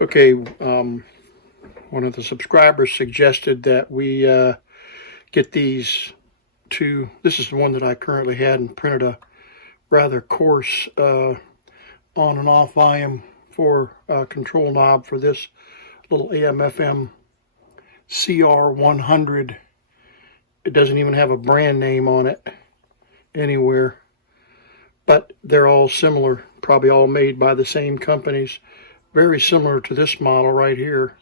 Okay, one of the subscribers suggested that we get these two. This is the one that I currently had and printed a rather coarse on and off volume for control knob for this little AM/FM CR100. It doesn't even have a brand name on it anywhere, but they're all similar, probably all made by the same companies. Very similar to this model right here.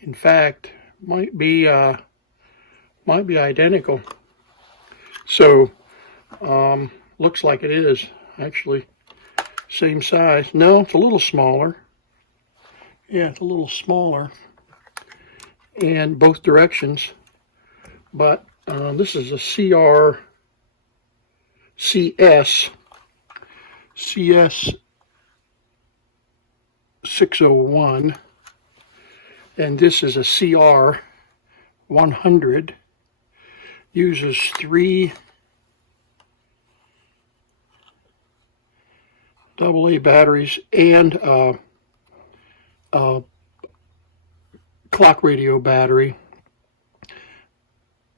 In fact, might be identical. So looks like it is actually same size. No, it's a little smaller. Yeah, it's a little smaller, and both directions. But this is a CS 601, and this is a CR 100. Uses 3 AA batteries and a clock radio battery,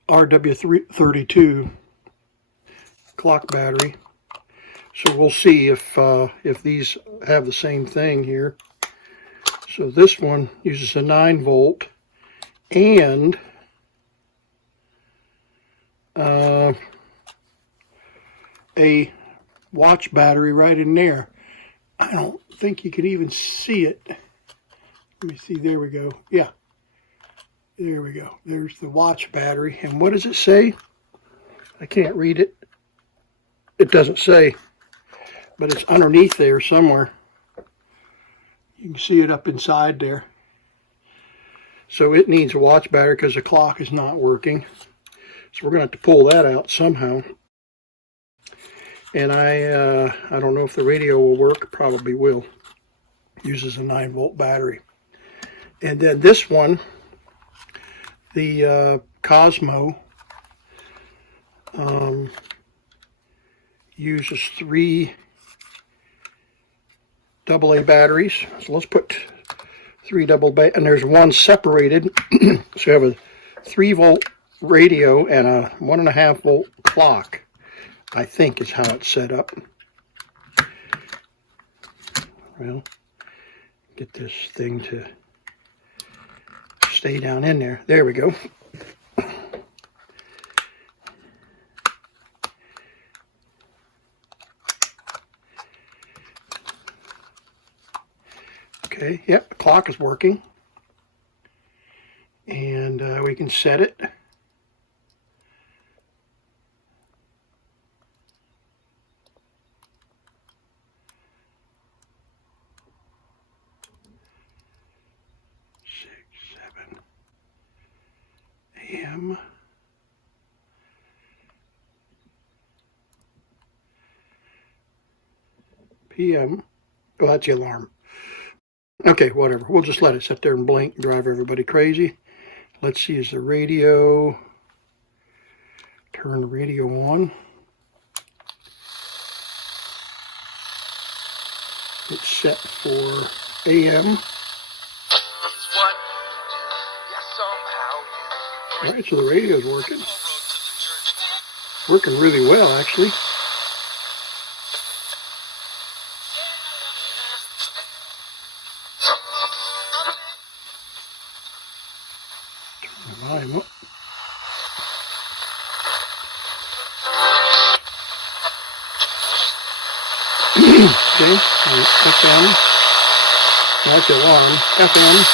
RW32 clock battery. So we'll see if these have the same thing here. So this one uses a 9-volt and a watch battery right in there. I don't think you can even see it. Let me see. There we go. Yeah. There we go. There's the watch battery. And what does it say? I can't read it. It doesn't say, but it's underneath there somewhere. You can see it up inside there. So it needs a watch battery because the clock is not working. So we're going to have to pull that out somehow. And I don't know if the radio will work. Probably will. Uses a 9-volt battery. And then this one, the Cosmo, uses 3 AA batteries. So let's put 3 AA, and there's one separated. So you have a 3-volt radio and a 1.5-volt clock, I think is how it's set up. Well, get this thing to stay down in there. There we go. Okay, yep, the clock is working. And we can set it. AM. PM. Oh, that's the alarm. Okay, whatever. We'll just let it sit there and blink and drive everybody crazy. Let's see, is the radio... Turn the radio on. It's set for AM. Alright, so the radio's working. Working really well, actually. Turn the volume up. Okay, FM. That's the alarm. FM.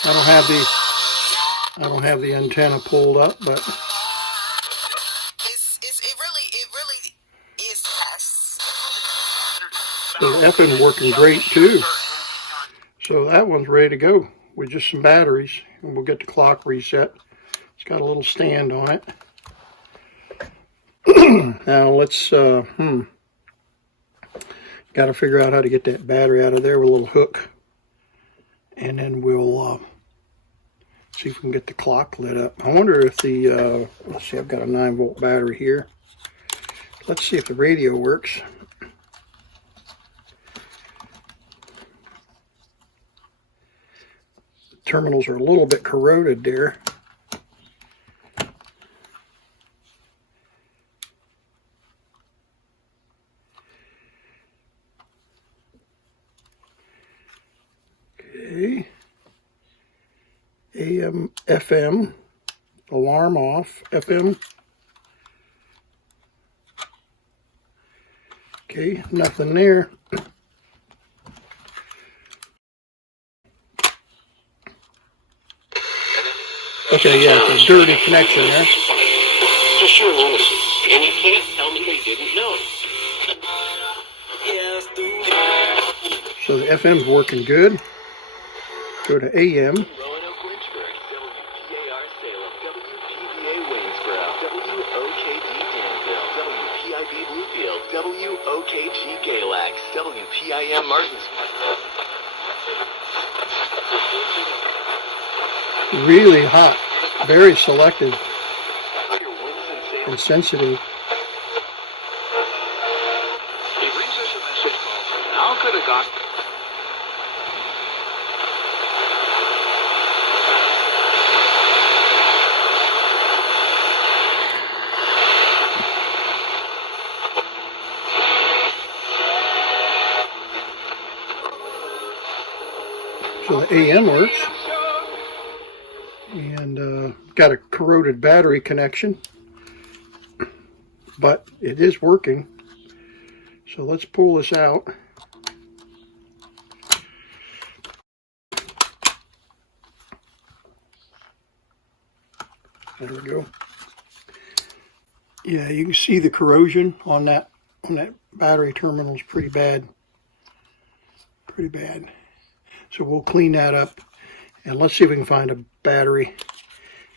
I don't have the antenna pulled up, but it really is fast. So the FM working great too. So that one's ready to go with just some batteries, and we'll get the clock reset. It's got a little stand on it. Now let's got to figure out how to get that battery out of there with a little hook, and then we'll see if we can get the clock lit up. I wonder if the let's see, I've got a 9-volt battery here. Let's see if the radio works. Terminals are a little bit corroded there. Okay. AM, FM, alarm off, FM. Okay, nothing there. Okay, yeah, it's a dirty connection there. Just your lunacy. And you can't tell me they didn't know. So the FM's working good. Go to AM. Roanoke Lynchburg, WPAR Salem, WPVA Waynesboro, WOKD Danville, WPIB Bluefield, WOKG Galax, WPIM Martinsville. Really hot, very selective and sensitive. It brings us a message called How Could a Doctor? So the AM works. And got a corroded battery connection, but it is working. So let's pull this out. There we go. Yeah, you can see the corrosion on that battery terminal is pretty bad. Pretty bad. So we'll clean that up. And let's see if we can find a battery.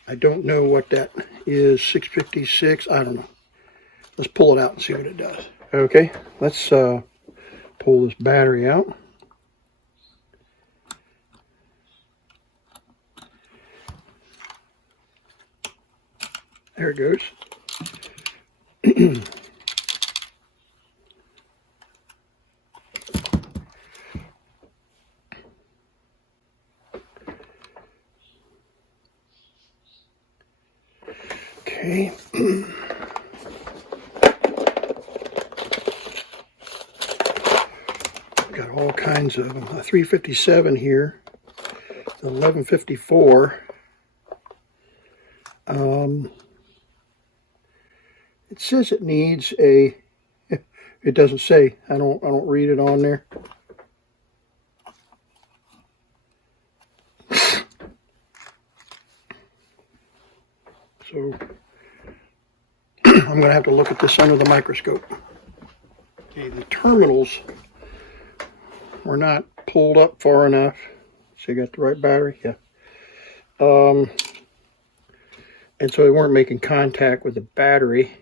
I don't know what that is, 656, I don't know. Let's pull it out and see what it does. Okay, let's pull this battery out. There it goes. Okay. Got all kinds of them. A 357 here, the 1154. It says it needs a. It doesn't say. I don't read it on there. So I'm going to have to look at this under the microscope. Okay, the terminals were not pulled up far enough. So you got the right battery? Yeah. And so they weren't making contact with the battery,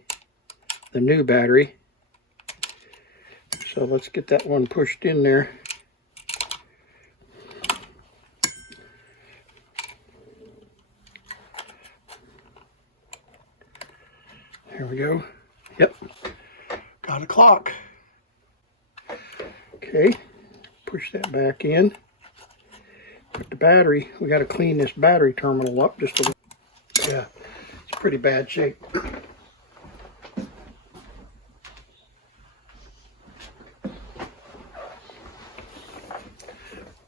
the new battery. So let's get that one pushed in there. There we go. Yep. Got a clock. Okay. Push that back in. Put the battery. We got to clean this battery terminal up just a little. Yeah. It's pretty bad shape.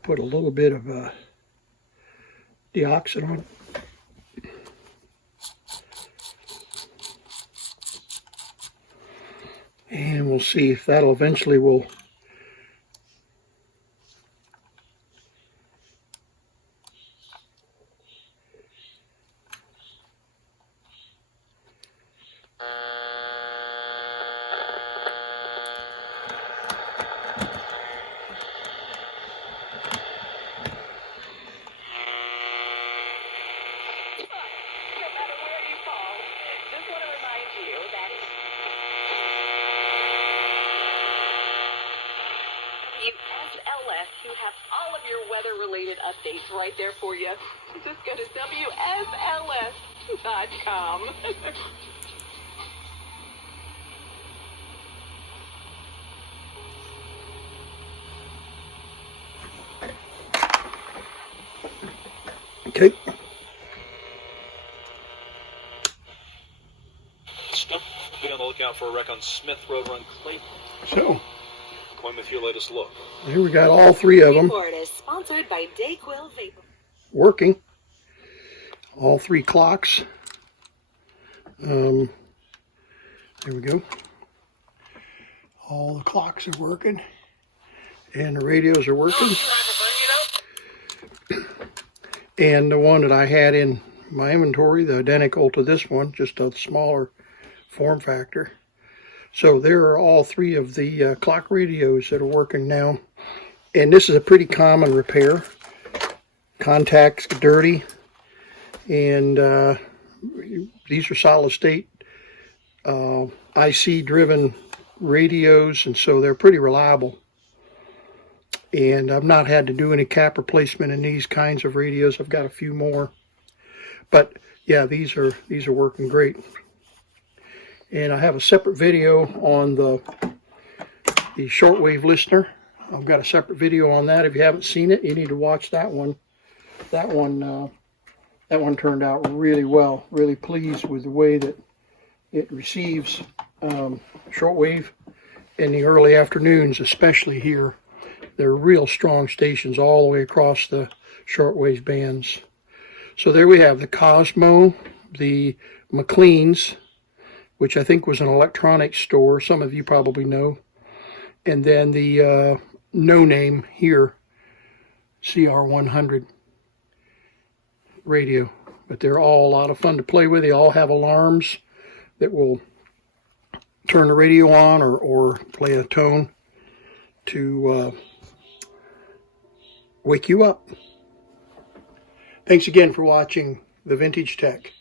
Put a little bit of deoxit on. And we'll see if that'll eventually will WSLS, who have all of your weather-related updates right there for you. Just go to WSLS.com. Okay. Stop. Be on the lookout for a wreck on Smith Road on Clayton. So, Going with your latest look. here we got all three of them Report is sponsored by Dayquil Vapor. working. All three clocks. There we go. All the clocks are working. And the radios are working. And the one that I had in my inventory, the identical to this one, just a smaller form factor. So there are all three of the clock radios that are working now. And this is a pretty common repair. Contacts get dirty. And these are solid state IC driven radios, and so they're pretty reliable. And I've not had to do any cap replacement in these kinds of radios. I've got a few more, but yeah, these are working great. And I have a separate video on the shortwave listener. I've got a separate video on that. If you haven't seen it, you need to watch that one. That one turned out really well. Really pleased with the way that it receives shortwave in the early afternoons, especially here. They're real strong stations all the way across the shortwave bands. So there we have the Cosmo, the McLean's, which I think was an electronics store. Some of you probably know. And then the no name here, CR100 radio. But they're all a lot of fun to play with. They all have alarms that will turn the radio on or play a tone to wake you up. Thanks again for watching The Vintage Tech.